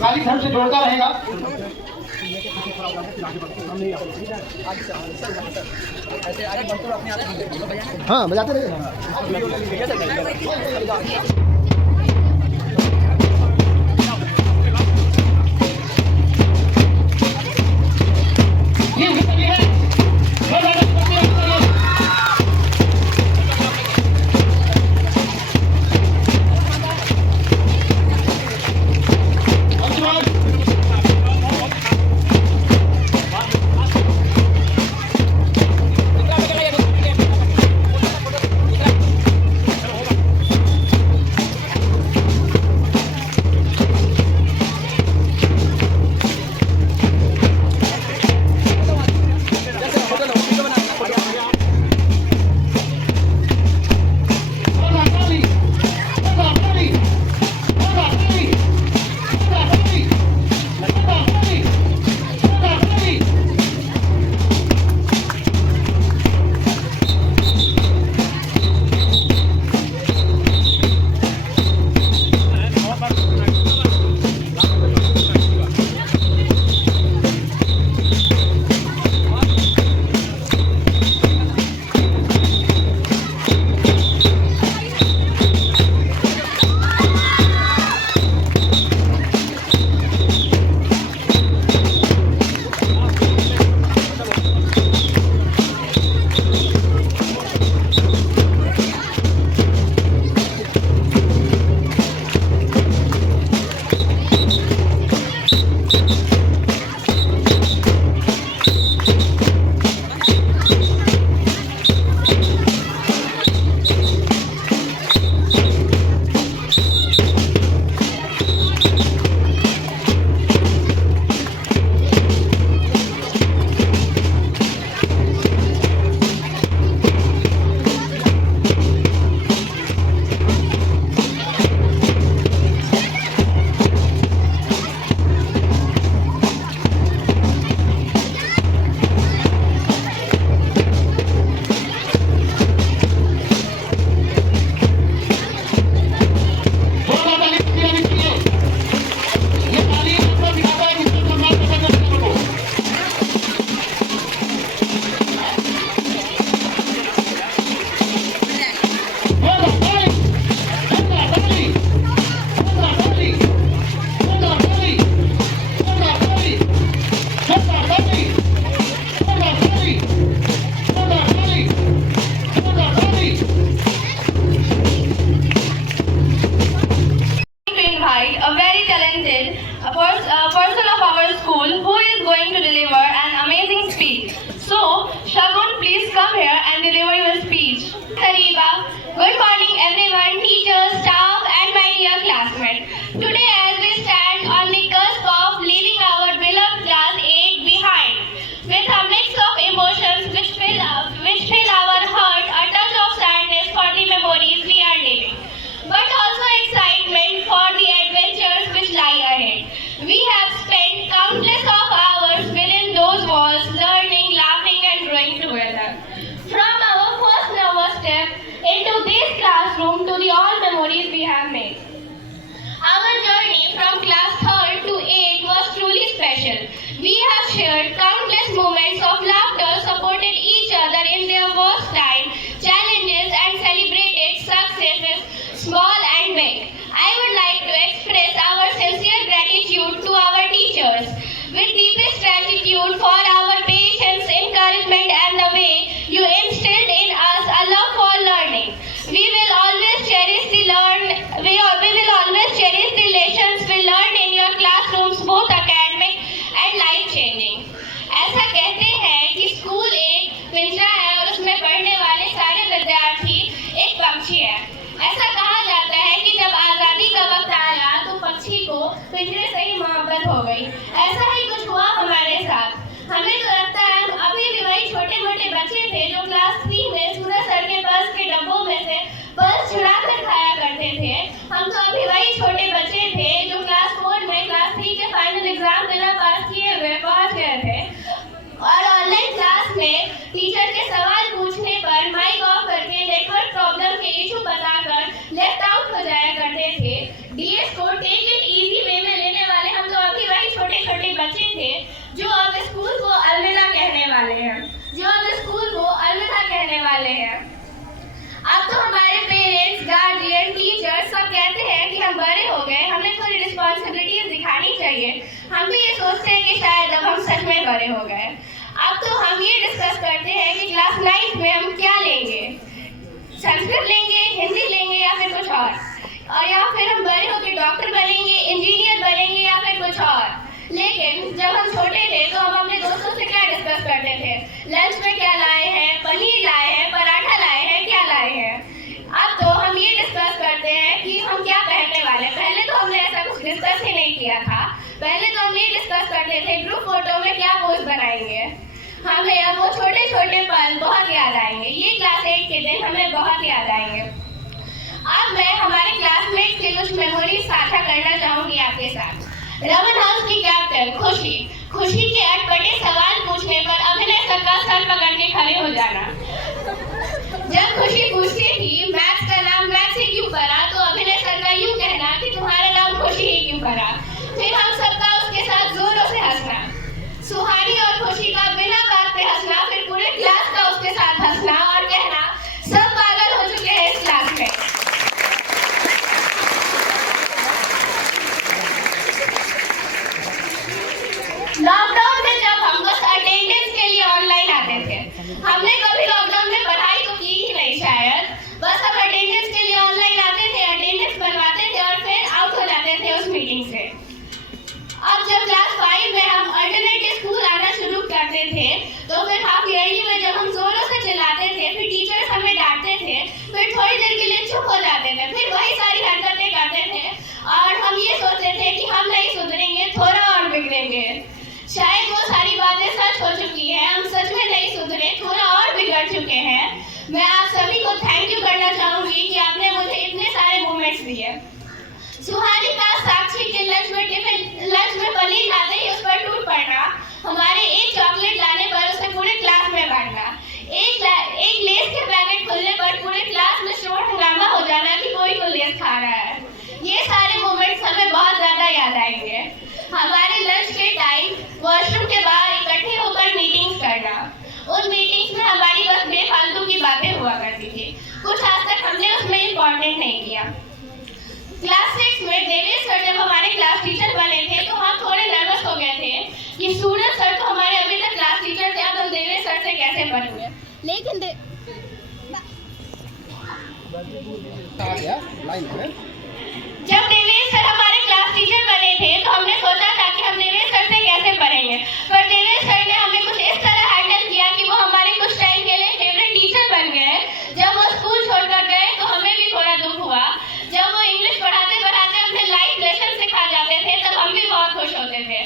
गाली धर्म से जोड़ता रहेगा। हाँ बजाते रहे। classroom to the all memories we have made. Our journey from class 3rd to 8th was truly special. We have shared countless moments of laughter, supported each other in their worst time, challenges and celebrated successes, small and big. I would like to express our sincere gratitude to our teachers. With deepest gratitude for our patience, encouragement and the way you instilled in us a love for learning. We will always cherish the lessons we learned in your classrooms, both academic and life changing. ऐसा कहते हैं कि school एक पिंजरा है और उसमें पढ़ने वाले सारे विद्यार्थी एक पक्षी है। ऐसा कहा जाता है कि जब आज़ादी का वक्त आया तो पक्षी को पिंजरे से ही मोहब्बत हो गई। ऐसा ही कुछ हुआ हमारे साथ। हमें तो लगता है हम अभी भी वही छोटे मोटे बच्चे थे जो क्लास 3 में सूरज सर के पर्स के डब्बों में से पर्स चुरा कर खाया करते थे। हम तो अभी वही छोटे बच्चे थे जो क्लास 4 में क्लास 3 के फाइनल एग्जाम बिना पास किए हुए पहुंच गए थे और ऑनलाइन क्लास में टीचर के सवाल पूछने पर माइक ऑफ करके नेटवर्क प्रॉब्लम के इशू बताकर लेफ्ट आउट हो जाया करते थे। डीएस को टेक इट इजी वे में लेने वाले हम तो अभी वही छोटे छोटे बच्चे थे जो अब स्कूल को अलविदा कहने वाले हैं। अब तो हमारे पेरेंट्स, गार्जियन, टीचर सब कहते हैं कि हम बड़े हो गए, हमें थोड़ी रिस्पॉन्सिबिलिटीज दिखानी चाहिए। हम भी ये सोचते हैं कि शायद अब हम सच में बड़े हो गए। अब तो हम ये डिस्कस करते हैं कि क्लास 9 में हम क्या लेंगे, संस्कृत लेंगे, हिंदी लेंगे या फिर कुछ और या फिर हम बड़े होकर डॉक्टर बनेंगे, इंजीनियर बनेंगे या फिर कुछ और। लेकिन जब हम छोटे थे तो हम अपने दोस्तों से क्या डिस्कस करते थे, लंच में क्या लाए हैं, पनीर लाए हैं, पराठा लाए हैं, क्या लाए हैं। अब तो हम ये डिस्कस करते हैं कि हम क्या पहनने वाले। पहले तो हमने ऐसा कुछ डिस्कस ही नहीं किया था। पहले तो हम ये डिस्कस करते थे ग्रुप फोटो में क्या पोज बनाएंगे। हमें अब वो छोटे छोटे पल बहुत याद आएंगे। ये क्लास 8 के दिन हमें बहुत याद आएंगे। अब मैं हमारे क्लासमेट के कुछ मेमोरीज साझा करना चाहूंगी आपके साथ। रमन हाउस की कैप्टन खुशी के अटपटे सवाल पूछने पर अभिनय सर का सर पकड़ के खड़े हो जाना। जब खुशी पूछती थी मैथ्स का नाम मैथ्स ही क्यों पड़ा तो अभिनय सर का यूं कहना कि तुम्हारा नाम खुशी ही क्यों पड़ा। फिर हम सबका उसके साथ जोरों से हंसना। सुहानी और खुशी का बिना बात पे हंसना, फिर पूरे क्लास का उसके साथ हंसना और कहना सब पागल हो चुके हैं इस क्लास में। लॉकडाउन में जब हम बस अटेंडेंस के लिए ऑनलाइन आते थे, हमने कभी लॉकडाउन में पढ़ाई तो की ही नहीं शायद, बस हम अटेंडेंस के लिए ऑनलाइन आते थे, अटेंडेंस बनवाते थे और फिर आउट हो जाते थे उस मीटिंग से। अब जब क्लास 5 में हम अल्टरनेटिव स्कूल आना शुरू करते थे तो फिर हाफ ईयरली में जब हम जोरों से चिल्लाते थे, फिर टीचर्स हमें डांटते थे, फिर थोड़ी देर के लिए चुप हो जाते थे, फिर वही सारी हरकतें करते थे और हम ये सोचते थे कि हम नहीं सुधरेंगे, थोड़ा और बिगड़ेंगे। शायद वो सारी बातें सच हो चुकी हैं, हम सच में नहीं सुधरे, थोड़ा और बिगड़ चुके हैं। मैं आप सभी को थैंक यू करना चाहूंगी कि आपने मुझे इतने सारे मोमेंट्स दिए। सुहानी का साक्षी के लंच में पनीर लाते ही उस पर टूट पड़ना, हमारे एक चॉकलेट लाने पर उसे पूरे क्लास में बांटना, एक लेस के पैकेट खुलने पर पूरे क्लास में शोर हंगामा हो जाना कि कोई तो लेस खा रहा है। ये सारे मोमेंट्स हमें बहुत ज्यादा याद आएंगे। हमारे लंच के टाइम वॉशरूम के बाहर इकट्ठे होकर मीटिंग्स करना, उन मीटिंग्स में हमारी बस बेफालतू की बातें हुआ करती थी, कुछ आज तक हमने उसमें इम्पोर्टेंट नहीं किया। क्लास 6 में देवेश सर जब हमारे क्लास टीचर बने थे तो हम थोड़े नर्वस हो गए थे कि सूरज सर तो हमारे अभी तक क्लास टीचर थे, अब हम देवेश सर से कैसे बनूंगे। लेकिन जब देवेश सर हमारे क्लास टीचर बने थे तो हमने सोचा था कि हम देवेश सर से कैसे पढ़ेंगे, पर देवेश सर ने हमें कुछ इस तरह हैंडल किया कि वो हमारे कुछ टाइम के लिए फेवरेट टीचर बन गए। जब वो स्कूल छोड़कर गए तो हमें भी थोड़ा दुख हुआ। जब वो इंग्लिश पढ़ाते पढ़ाते अपने लाइफ लेसन सिखा जाते थे तब हम भी बहुत खुश होते थे।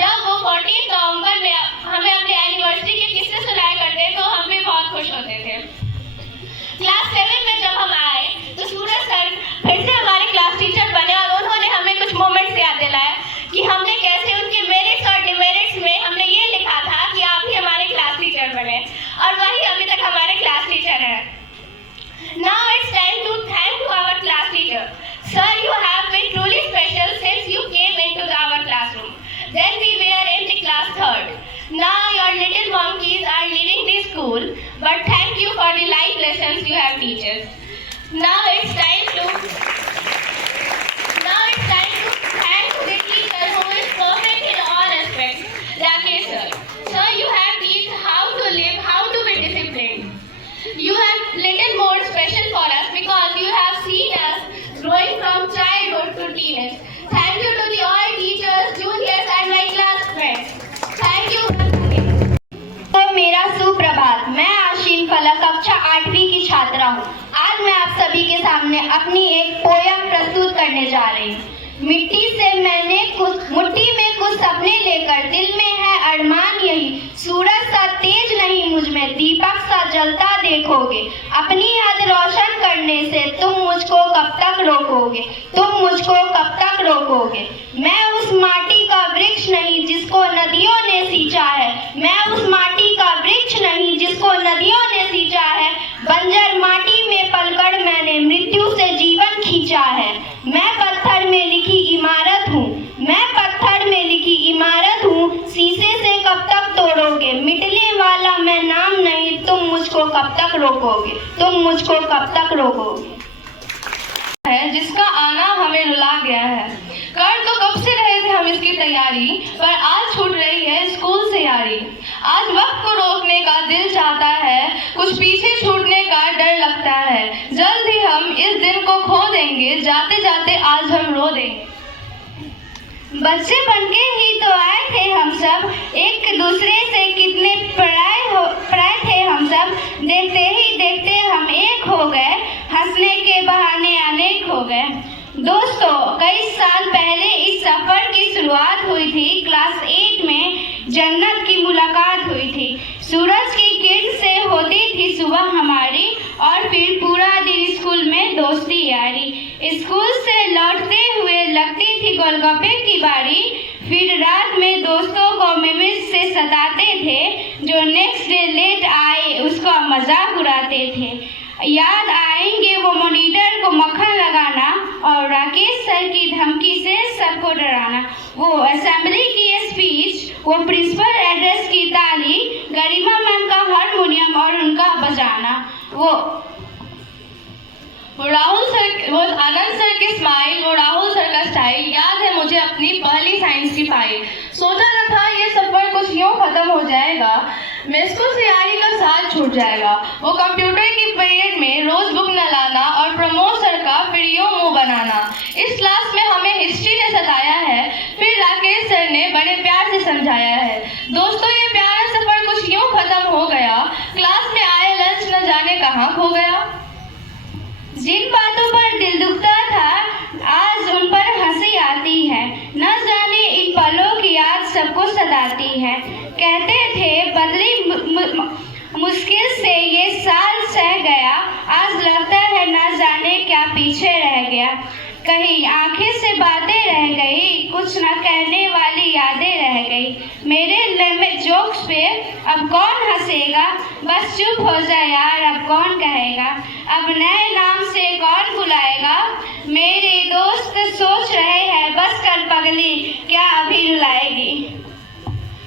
जब वो 14 नवंबर में हमें अपने एनिवर्सरी के किस्से सुनाया करते तो हम भी बहुत खुश होते थे। क्लास 7 में जब हम आए तो सूरज सर फिर से हमारे क्लास टीचर बने और उन्होंने हमें कुछ मोमेंट्स याद दिलाया कि teacher. Sir, you have been truly special since you came into our classroom. Then we were in the class 3rd. Now your little monkeys are leaving the school, but thank you for the life lessons you have taught us. Now it's time to thank the teacher who is perfect in all aspects, Rakesh sir. Sir, you have taught how to live, how to be disciplined. You have little more special for us because you have seen us growing from childhood to teenage. Thank you to the all teachers, juniors and my classmates. Thank you. तो मेरा सुप्रभात। मैं आशीन फलक कक्षा 8वीं की छात्रा हूँ। आज मैं आप सभी के सामने अपनी एक पोयम प्रस्तुत करने जा रही हूँ। मुट्ठी में कुछ सपने लेकर, दिल में है अरमान यही, सूरज सा तेज नहीं मुझ में, दीपक सा जलता देखोगे, अपनी हद रोशन करने से तुम मुझको कब तक रोकोगे। मैं उस माटी का वृक्ष नहीं जिसको नदियों ने सींचा है, मैं उस माटी का वृक्ष नहीं जिसको नदियों ने सींचा है, बंजर माटी में पलकर मैंने मृत्यु से जीवन खींचा है। मैं पत्थर में लिखी इमारत हूँ, शीशे से कब तक तोड़ोगे, मिटने वाला मैं नाम नहीं, तुम मुझको कब तक रोकोगे। है जिसका आना हमें रुला गया है। कर तो कब से रहे थे हम इसकी तैयारी, पर आज छूट रही है स्कूल से यारी। आज वक्त को रोकने का दिल चाहता है, कुछ पीछे छूटने का डर लगता है। जल्द ही हम इस दिन को खो देंगे, जाते जाते आज हम रो देंगे। बच्चे बनके ही तो आए थे हम सब, एक दूसरे से कितने पराए थे हम सब, देखते ही देखते हम एक हो गए, हंसने के बहाने अनेक हो गए। दोस्तों, कई साल पहले इस सफ़र की शुरुआत हुई थी। क्लास 8 में जन्नत की मुलाकात हुई थी। सूरज की किरण से होती थी सुबह हमारी, और फिर पूरा दिन स्कूल में दोस्ती यारी। स्कूल से लौटते हुए लगती थी गोलगप्पे की बारी, फिर रात में दोस्तों को मिमिस से सताते थे, जो नेक्स्ट डे लेट आए उसका मजाक उड़ाते थे। याद आएंगे वो मॉनिटर को मक्खन लगाना और राकेश सर की धमकी से सबको डराना, वो असेंबली की स्पीच, वो प्रिंसिपल एड्रेस की ताली, गरिमा मैम का हारमोनियम और उनका बजाना, वो राहुल सर, वो आनंद सर की स्माइल, वो राहुल सर का स्टाइल। याद है मुझे अपनी पहली साइंस की फाइल। सोचा न था ये सफर कुछ यूँ खत्म हो जाएगा, मेस्को से यारी का साथ छूट जाएगा। वो कंप्यूटर की पीरियड में रोज बुक न लाना और प्रमोद सर का फिर यूँ मुँह बनाना। इस क्लास में हमें हिस्ट्री ने सताया है, फिर राकेश सर ने बड़े प्यार से समझाया है। दोस्तों, ये प्यारा सफर कुछ यूँ खत्म हो गया, क्लास में आए लंच न जाने कहाँ खो गया। जिन बातों पर दिल दुखता था आज उन पर हंसी आती है, न जाने इन पलों की याद सबको सताती है। कहते थे बदली मुश्किल से ये साल सह गया, आज लगता है न जाने क्या पीछे रह गया। कहीं आंखें से बातें रह गई, कुछ न कहने वाली यादें रह गई। मेरे लम्बे जोक्स पे अब कौन हंसेगा, बस चुप हो जाए यार, अब कौन कहेगा, अब नए नाम से कौन बुलाएगा। मेरे दोस्त सोच रहे हैं बस कर पगली, क्या अभी रुलाएगी।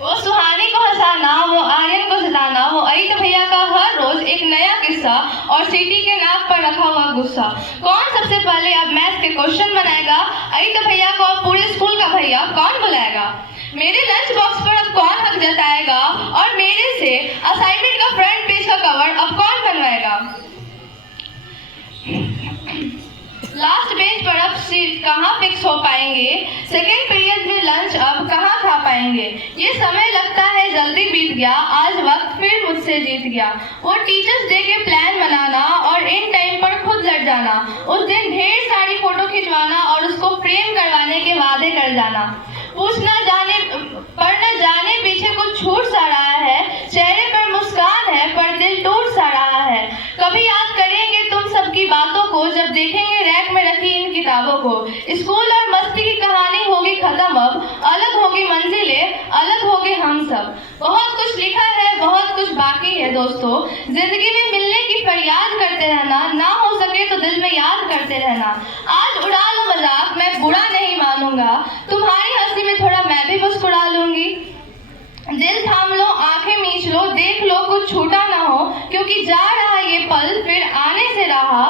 वो सुहानी को हंसाना, वो आर्यन को सताना, वो अरित भैया का हर रोज एक नया किस्सा और सीटी के नाक पर रखा हुआ गुस्सा। कौन सबसे पहले अब मैथ्स के क्वेश्चन बनाएगा, अरित भैया को अब पूरे स्कूल का भैया कौन बुलाएगा। मेरे लंच बॉक्स पर अब कौन हक जताएगा, और मेरे से असाइनमेंट का फ्रंट पेज का कवर अब कौन बनवाएगा। लास्ट बेंच पर अब सीट कहाँ फिक्स हो पाएंगे, सेकेंड पीरियड में लंच अब कहाँ खा पाएंगे। ये समय लगता है जल्दी बीत गया, आज वक्त फिर मुझसे जीत गया। वो टीचर्स डे के प्लान बनाना और इन टाइम पर खुद लट जाना, उस दिन ढेर सारी फोटो खिंचवाना और उसको फ्रेम करवाने के वादे कर जाना। पर न जाने पीछे कुछ छूट सा रहा है, चेहरे पर मुस्कान है पर दिल टूट सा रहा है। कभी याद करेंगे तुम सबकी बातों को, जब देखेंगे रैक में रखी इन किताबों को। स्कूल और मस्ती की कहानी होगी खत्म, अब अलग होगी मंजिलें, अलग होगे हम सब। बहुत कुछ लिखा है बहुत कुछ बाकी है दोस्तों। जिंदगी में मिलने की फरियाद करते रहना, ना हो सके तो दिल में याद करते रहना। आज उड़ा लो मजाक, मैं बुरा नहीं मानूंगा, तुम्हारी हंसी में थोड़ा मैं भी मुस्कुरा लूंगी। दिल थाम लो, आंखें मीच लो, देख लो कुछ छूटा ना हो, क्योंकि जा रहा ये पल फिर आने से रहा,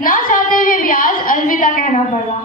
ना चाहते हुए भी आज अलविदा कहना पड़ा।